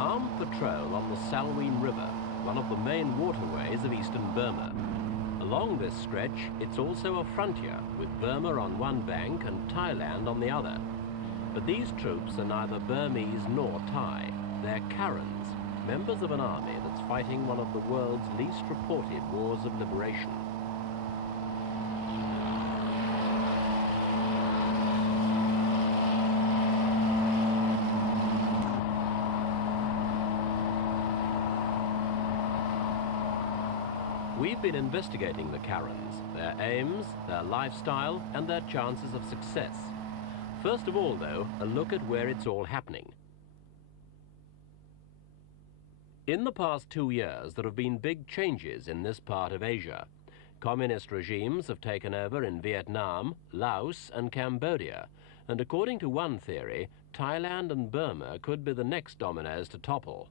armed patrol on the Salween River, one of the main waterways of eastern Burma. Along this stretch, it's also a frontier, with Burma on one bank and Thailand on the other. But these troops are neither Burmese nor Thai. They're Karens, members of an army that's fighting one of the world's least reported wars of liberation. We've been investigating the Karens, their aims, their lifestyle, and their chances of success. First of all, though, a look at where it's all happening. In the past 2 years, there have been big changes in this part of Asia. Communist regimes have taken over in Vietnam, Laos, and Cambodia, and according to one theory, Thailand and Burma could be the next dominoes to topple.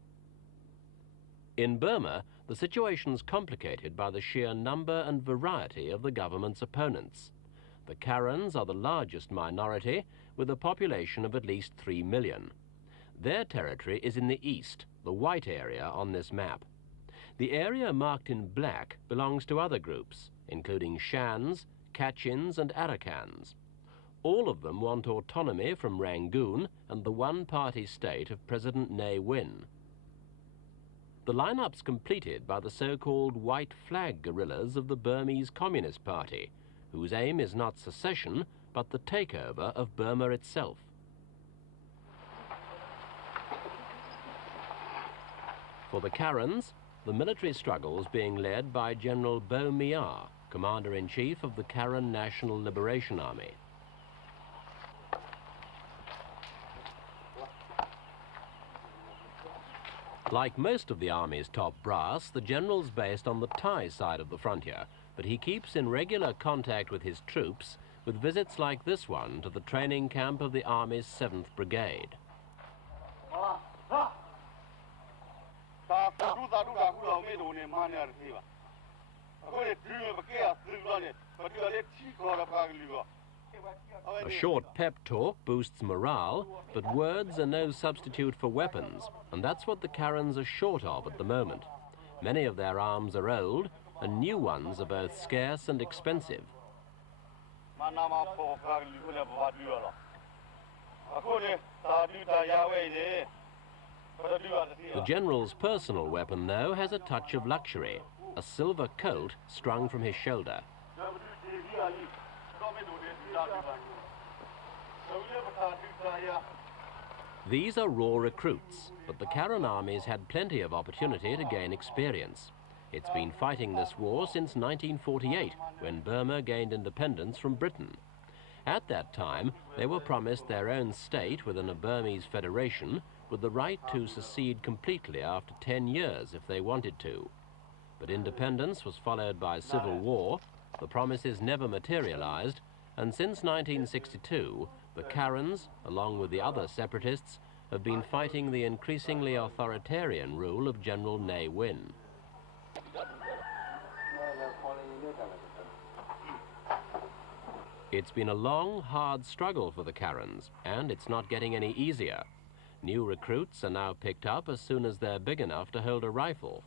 In Burma, the situation's complicated by the sheer number and variety of the government's opponents. The Karens are the largest minority, with a population of at least 3 million. Their territory is in the east, the white area on this map. The area marked in black belongs to other groups, including Shans, Kachins and Arakans. All of them want autonomy from Rangoon and the one-party state of President Ne Win. The lineup's completed by the so-called white flag guerrillas of the Burmese Communist Party, whose aim is not secession, but the takeover of Burma itself. For the Karens, the military struggle is being led by General Bo Mia, Commander-in-Chief of the Karen National Liberation Army. Like most of the army's top brass, the general's based on the Thai side of the frontier, but he keeps in regular contact with his troops, with visits like this one to the training camp of the Army's 7th Brigade. A short pep talk boosts morale, but words are no substitute for weapons, and that's what the Karens are short of at the moment. Many of their arms are old, and new ones are both scarce and expensive. The general's personal weapon, though, has a touch of luxury, a silver colt strung from his shoulder. These are raw recruits, but the Karen army's had plenty of opportunity to gain experience. It's been fighting this war since 1948, when Burma gained independence from Britain. At that time, they were promised their own state within a Burmese federation, with the right to secede completely after 10 years if they wanted to. But independence was followed by civil war, the promises never materialized, and since 1962, the Karens, along with the other separatists, have been fighting the increasingly authoritarian rule of General Ne Win. It's been a long, hard struggle for the Karens, and it's not getting any easier. New recruits are now picked up as soon as they're big enough to hold a rifle.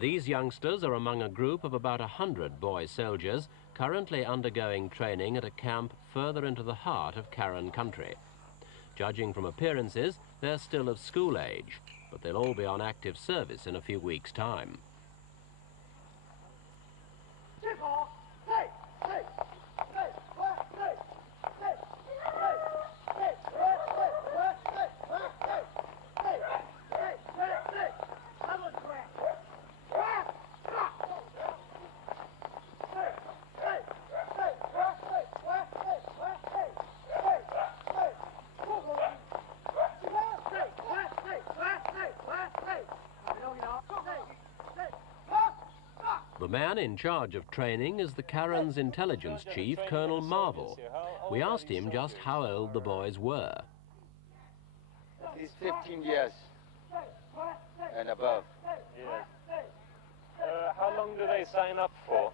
These youngsters are among a group of about 100 boy soldiers currently undergoing training at a camp further into the heart of Karen country. Judging from appearances, they're still of school age, but they'll all be on active service in a few weeks' time. The man in charge of training is the Karen's intelligence chief, Colonel Marvel. We asked him just how old the boys were. At least 15 years and above. Yes. How long do they sign up for?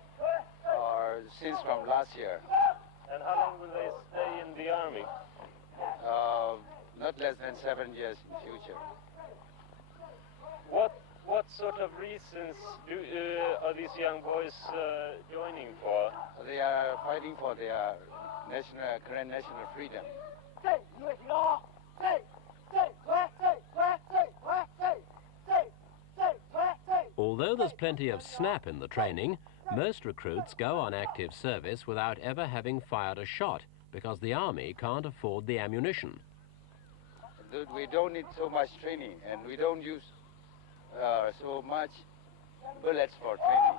since from last year. And how long will they stay in the army? Not less than 7 years in future. What sort of reasons are these young boys joining for? They are fighting for their current national freedom. Although there's plenty of snap in the training, most recruits go on active service without ever having fired a shot because the army can't afford the ammunition. We don't need so much training, and we don't use so much bullets for training.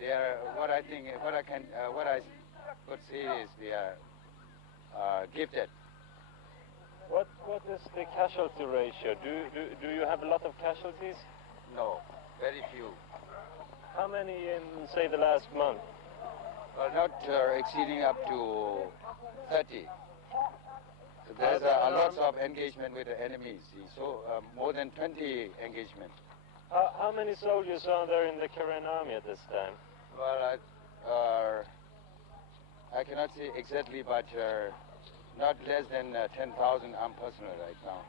They are what I could say is they are gifted. What is the casualty ratio? Do you have a lot of casualties? No, very few. How many in, say, the last month? Well, not exceeding up to 30. So there's a lot of engagement with the enemies. So more than 20 engagement. How many soldiers are there in the Karen army at this time? Well, I cannot say exactly, but not less than 10,000 armed personnel right now.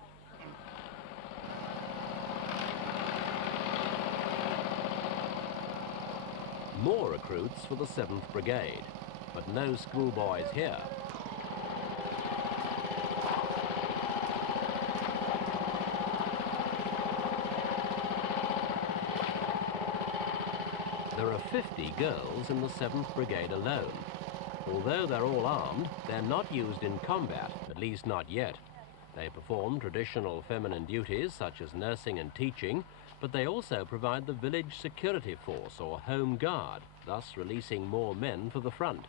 More recruits for the 7th Brigade, but no schoolboys here. There are 50 girls in the 7th Brigade alone. Although they're all armed, they're not used in combat, at least not yet. They perform traditional feminine duties such as nursing and teaching, but they also provide the village security force or home guard, thus releasing more men for the front.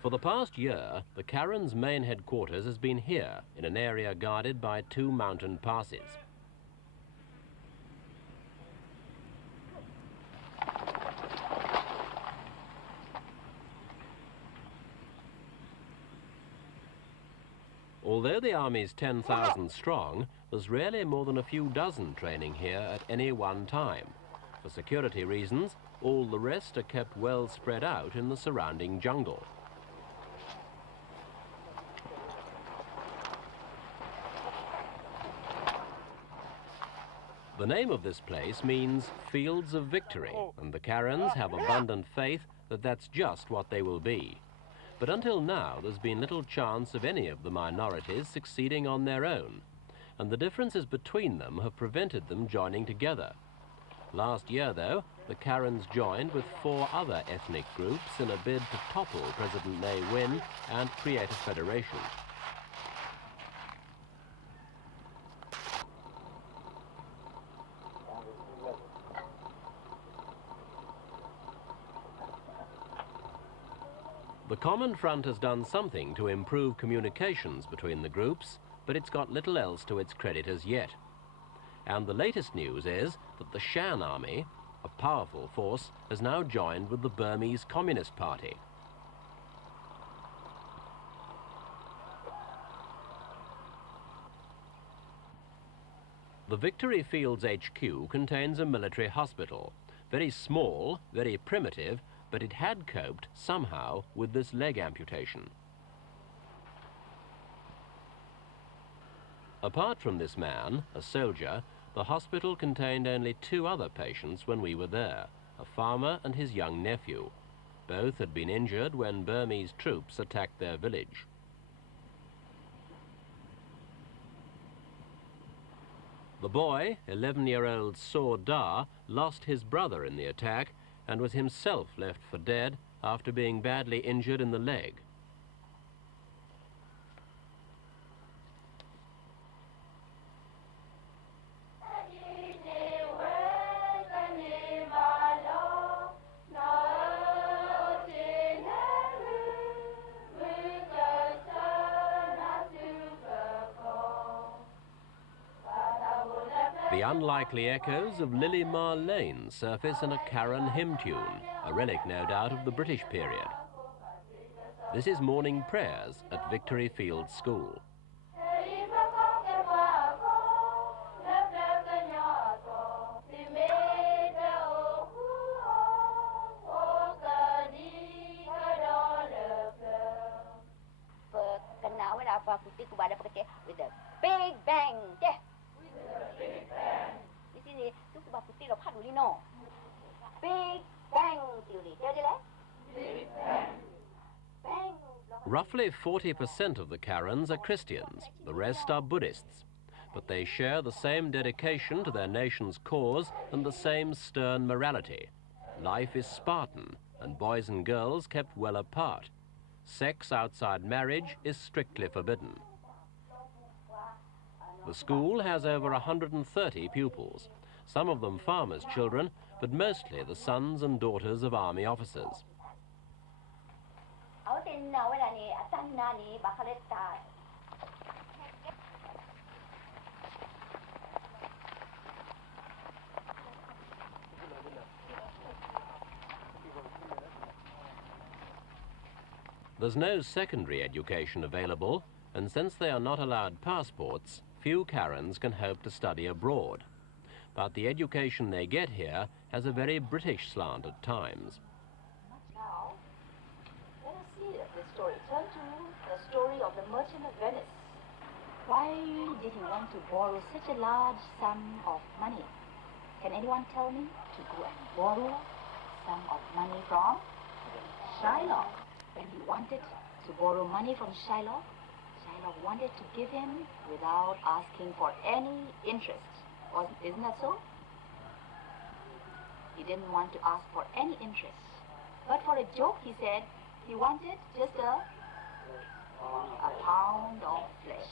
For the past year, the Karen's main headquarters has been here, in an area guarded by 2 mountain passes. Although the Army's 10,000 strong, there's rarely more than a few dozen training here at any one time. For security reasons, all the rest are kept well spread out in the surrounding jungle. The name of this place means Fields of Victory, and the Karens have abundant faith that that's just what they will be. But until now, there's been little chance of any of the minorities succeeding on their own, and the differences between them have prevented them joining together. Last year, though, the Karens joined with 4 other ethnic groups in a bid to topple President Ne Win and create a federation. The Common Front has done something to improve communications between the groups, but it's got little else to its credit as yet. And the latest news is that the Shan Army, a powerful force, has now joined with the Burmese Communist Party. The Victory Fields HQ contains a military hospital. Very small, very primitive, but it had coped somehow with this leg amputation. Apart from this man, a soldier, the hospital contained only 2 other patients when we were there, a farmer and his young nephew. Both had been injured when Burmese troops attacked their village. The boy, 11-year-old Saw Da, lost his brother in the attack and was himself left for dead after being badly injured in the leg. The unlikely echoes of Lily Mar Lane surface in a Karen hymn tune, a relic no doubt of the British period. This is morning prayers at Victory Fields School. Roughly 40% of the Karens are Christians, the rest are Buddhists. But they share the same dedication to their nation's cause and the same stern morality. Life is Spartan, and boys and girls kept well apart. Sex outside marriage is strictly forbidden. The school has over 130 pupils, some of them farmers' children, but mostly the sons and daughters of army officers. There's no secondary education available, and since they are not allowed passports, few Karens can hope to study abroad. But the education they get here has a very British slant at times. Now, let us see the story. Turn to the story of the merchant of Venice. Why did he want to borrow such a large sum of money? Can anyone tell me? To go and borrow some of money from Shylock. When he wanted to borrow money from Shylock, Shylock wanted to give him without asking for any interest. Isn't that so? He didn't want to ask for any interest. But for a joke, he said he wanted just a pound of flesh.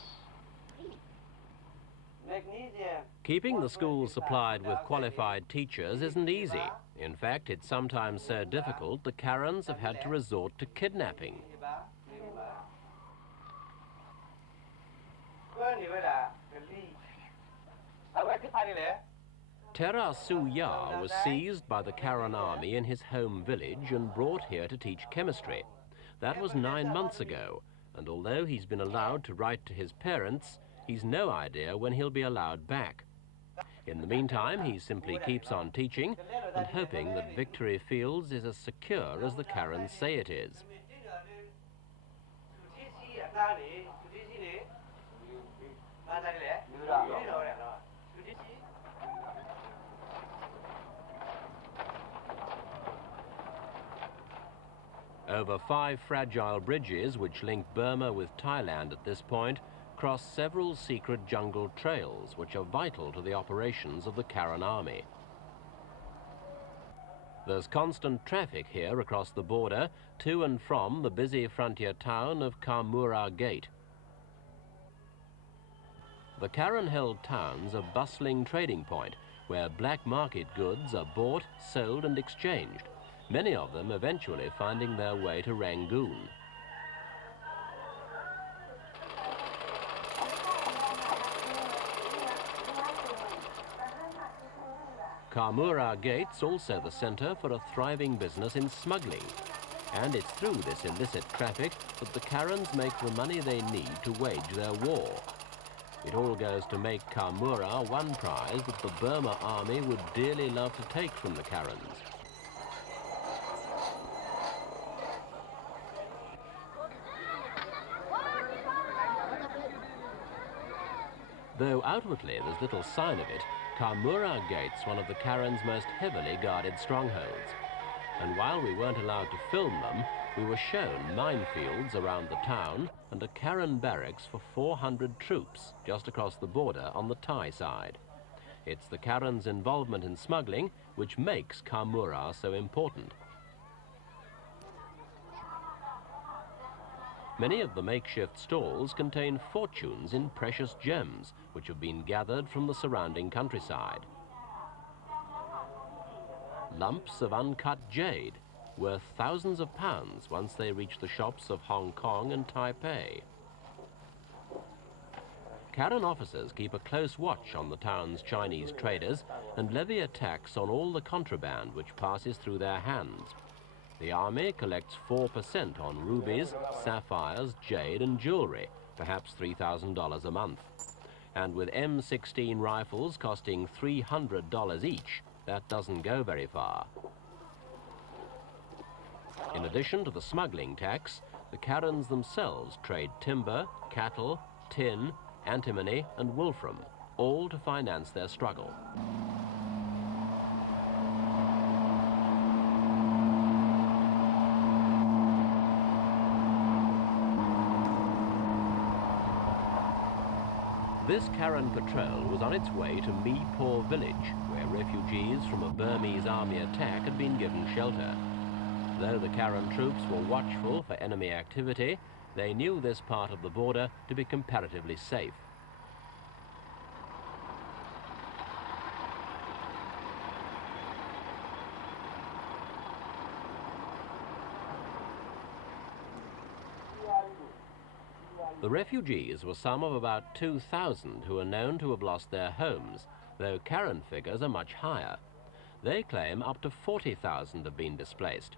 Keeping the school supplied with qualified teachers isn't easy. In fact, it's sometimes so difficult the Karens have had to resort to kidnapping. Tera Su-ya was seized by the Karen army in his home village and brought here to teach chemistry. That was 9 months ago, and although he's been allowed to write to his parents, he's no idea when he'll be allowed back. In the meantime, he simply keeps on teaching and hoping that Victory Fields is as secure as the Karens say it is. Over 5 fragile bridges which link Burma with Thailand at this point cross several secret jungle trails which are vital to the operations of the Karen army. There's constant traffic here across the border to and from the busy frontier town of Kamura Gate. The Karen-held town's a bustling trading point where black market goods are bought, sold and exchanged, many of them eventually finding their way to Rangoon. Kamura Gate's also the centre for a thriving business in smuggling. And it's through this illicit traffic that the Karens make the money they need to wage their war. It all goes to make Kamura one prize that the Burma army would dearly love to take from the Karens. Though outwardly there's little sign of it, Kamura Gate's one of the Karens' most heavily guarded strongholds. And while we weren't allowed to film them, we were shown minefields around the town and a Karen barracks for 400 troops just across the border on the Thai side. It's the Karens' involvement in smuggling which makes Kamura so important. Many of the makeshift stalls contain fortunes in precious gems which have been gathered from the surrounding countryside. Lumps of uncut jade, worth thousands of pounds once they reach the shops of Hong Kong and Taipei. Karen officers keep a close watch on the town's Chinese traders and levy a tax on all the contraband which passes through their hands. The army collects 4% on rubies, sapphires, jade and jewelry, perhaps $3,000 a month. And with M16 rifles costing $300 each, that doesn't go very far. In addition to the smuggling tax, the Karens themselves trade timber, cattle, tin, antimony and wolfram, all to finance their struggle. This Karen patrol was on its way to Mi Po village, where refugees from a Burmese army attack had been given shelter. Though the Karen troops were watchful for enemy activity, they knew this part of the border to be comparatively safe. The refugees were some of about 2,000 who are known to have lost their homes, though Karen figures are much higher. They claim up to 40,000 have been displaced.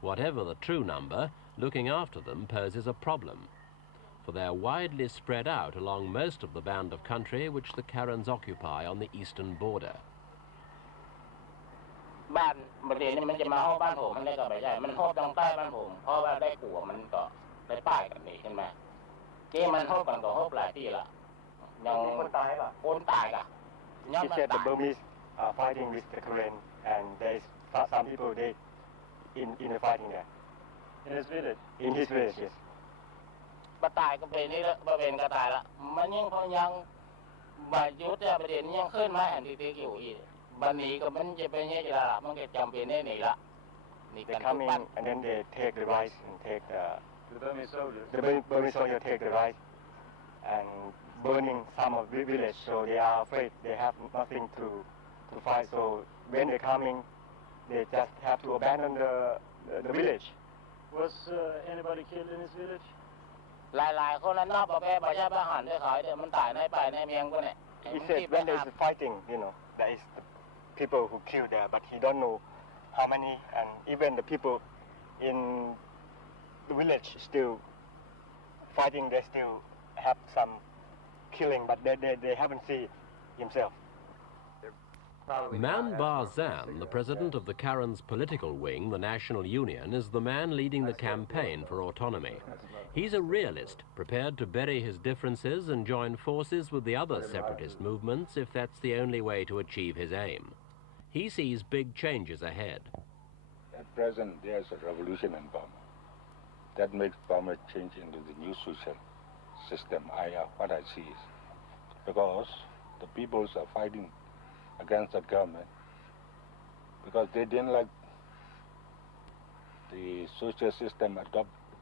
Whatever the true number, looking after them poses a problem, for they're widely spread out along most of the band of country which the Karens occupy on the eastern border. บ้านประเดี๋ยวนี้มันจะมาห้องบ้านผมมันได้ก็ไม่ได้มันห้องทางใต้บ้านผมเพราะว่าได้กลัวมันก็ได้ป้ายกันนี่ใช่ไหมที่มันห้องกันก็ห้องหลายที่ละยังคนตายป่ะคนตายกะ She said the Burmese are fighting with the Karen, and there is some people dead in the fighting there. In his village? In his village, yes. มาตายก็เป็นนี่ละมาเป็นก็ตายละมันยังพอยังบาดยุทธ์แต่ประเด็นยังขึ้นมาแอนตี้อยู่อีกบันนี้ก็มันจะเป็นยังไงล่ะมันก็จำเป็นได้นี่ละ They come in and then they take the rice and take The Burmese soldiers? the Burmese soldiers take the rice and burning some of the village, so they are afraid they have nothing to fight. So when they're coming, they just have to abandon the village. Was anybody killed in his village? หลายๆคนนั้นนอกประเภทประชาชนหันได้ขายเดี๋ยวมันตายในป่ายในเมียงก็เนี่ย He said when there is fighting, there is the people who kill there, but he don't know how many, and even the people in the village still fighting. They still have some killing, but they haven't seen himself. Man Barzan, the president of the Karen's political wing, the National Union, is the man leading the campaign for autonomy. He's a realist, prepared to bury his differences and join forces with the other separatist movements if that's the only way to achieve his aim. He sees big changes ahead. At present, there's a revolution in Burma. That makes Burma change into the new social system. What I see is because the peoples are fighting against the government because they didn't like the social system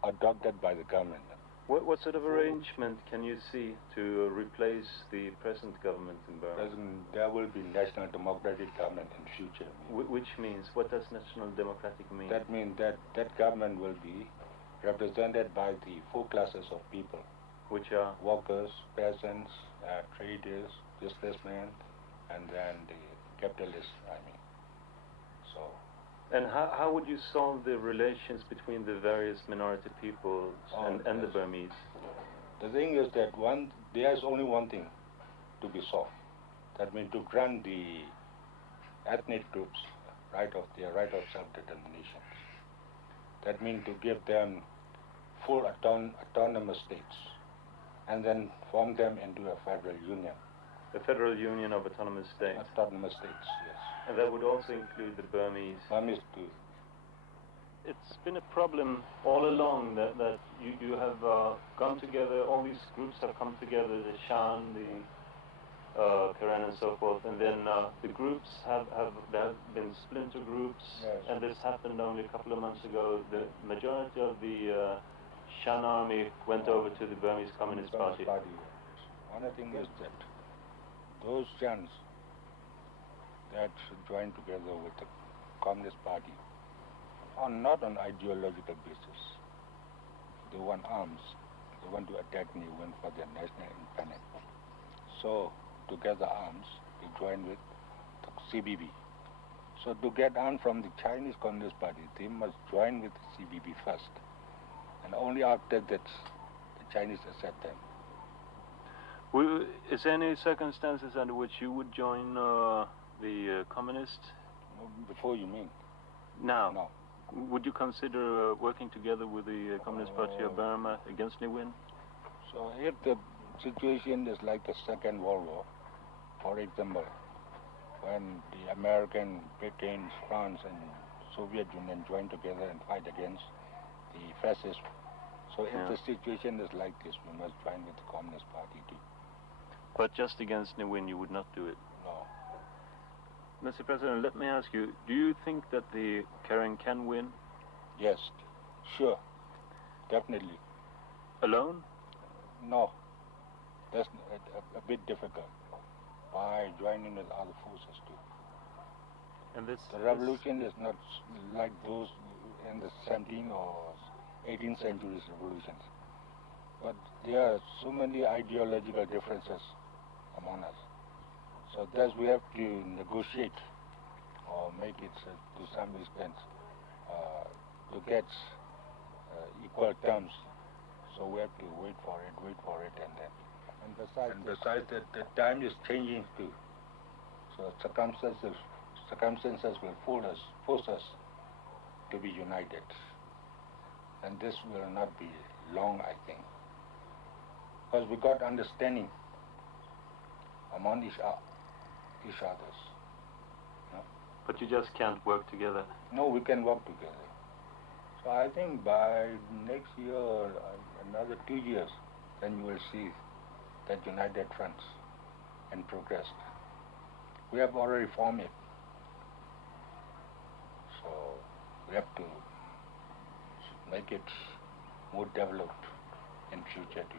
adopted by the government. What sort of arrangement can you see to replace the present government in Burma? There will be national democratic government in future. Which means, what does national democratic mean? That means that government will be represented by the four classes of people. Which are? Workers, peasants, traders, businessmen, and then the capitalists, So. And how would you solve the relations between the various minority peoples and the Burmese? The thing is that there's only one thing to be solved. That means to grant the ethnic groups their right of self-determination. That means to give them full autonomous states and then form them into a federal union. The Federal Union of Autonomous States? Autonomous states, yes. And that would also include the Burmese? Burmese too. It's been a problem all along that you have come together, all these groups have come together, the Shan, the Karen and so forth, and then the groups there have been splinter groups, yes. And this happened only a couple of months ago. The majority of the Shan army went over to the Burmese Communist Party. One thing is that those Shans that joined together with the Communist Party are not on ideological basis. They want arms. They want to attack Niwen for their national independence. So, to get the arms, they join with the CBB. So, to get arms from the Chinese Communist Party, they must join with the CBB first. And only after that, the Chinese accept them. Is there any circumstances under which you would join the communists? Before you mean? Now? No. Would you consider working together with the Communist Party of Burma against Niwen? So if the situation is like the Second World War, for example, when the American, Britain, France and Soviet Union joined together and fight against the fascists. So if the situation is like this, we must join with the Communist Party too. But just against Ne Win, you would not do it? No. Mr. President, let me ask you, do you think that the Karen can win? Yes, sure, definitely. Alone? No, that's a bit difficult. By joining with other forces too. And this, The revolution is not like those in the 17th or 18th century's revolutions. But there are so many ideological differences among us. So thus we have to negotiate or make it to some extent to get equal terms. So we have to wait for it, and then. And besides that, the time is changing too. So circumstances will force us to be united. And this will not be long, I think. Because we got understanding among each others. No? but you just can't work together. No, we can work together. So I think by next year or another 2 years, then you will see that united front and progress. We have already formed it. So we have to make it more developed in future too.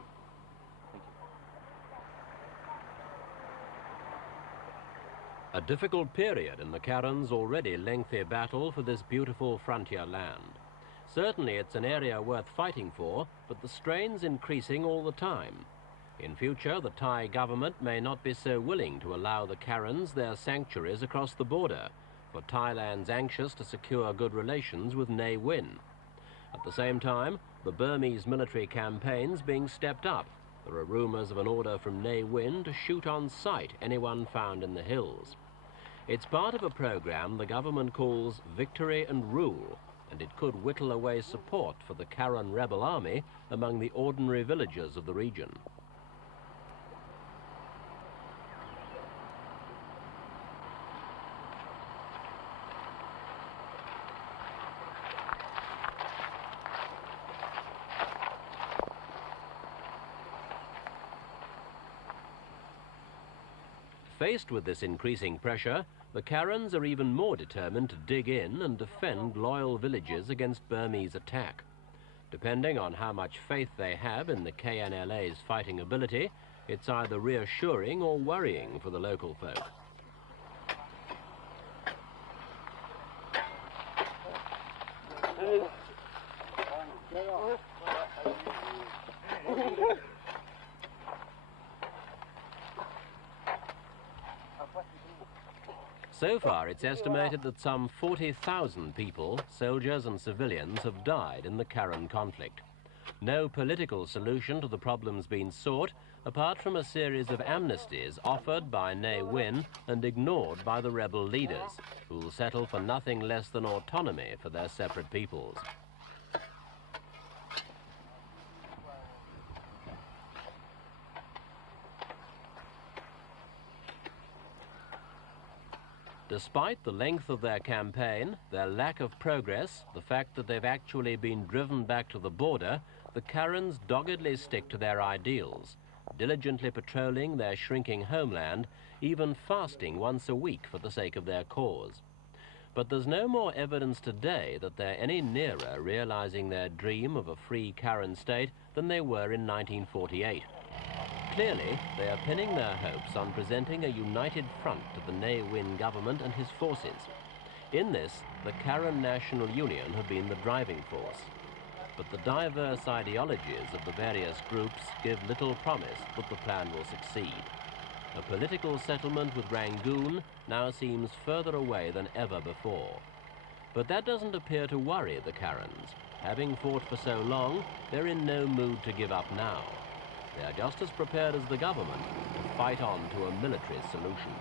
A difficult period in the Karen's already lengthy battle for this beautiful frontier land. Certainly it's an area worth fighting for, but the strain's increasing all the time. In future, the Thai government may not be so willing to allow the Karens their sanctuaries across the border, for Thailand's anxious to secure good relations with Ne Win. At the same time, the Burmese military campaign's being stepped up. There are rumors of an order from Ne Win to shoot on sight anyone found in the hills. It's part of a program the government calls Victory and Rule, and it could whittle away support for the Karen rebel army among the ordinary villagers of the region. Faced with this increasing pressure, the Karens are even more determined to dig in and defend loyal villages against Burmese attack. Depending on how much faith they have in the KNLA's fighting ability, it's either reassuring or worrying for the local folk. So far, it's estimated that some 40,000 people, soldiers and civilians, have died in the Karen conflict. No political solution to the problem's been sought, apart from a series of amnesties offered by Ne Win and ignored by the rebel leaders, who'll settle for nothing less than autonomy for their separate peoples. Despite the length of their campaign, their lack of progress, the fact that they've actually been driven back to the border, the Karens doggedly stick to their ideals, diligently patrolling their shrinking homeland, even fasting once a week for the sake of their cause. But there's no more evidence today that they're any nearer realizing their dream of a free Karen state than they were in 1948. Clearly, they are pinning their hopes on presenting a united front to the Ne Win government and his forces. In this, the Karen National Union have been the driving force. But the diverse ideologies of the various groups give little promise that the plan will succeed. A political settlement with Rangoon now seems further away than ever before. But that doesn't appear to worry the Karens. Having fought for so long, they're in no mood to give up now. They are just as prepared as the government to fight on to a military solution.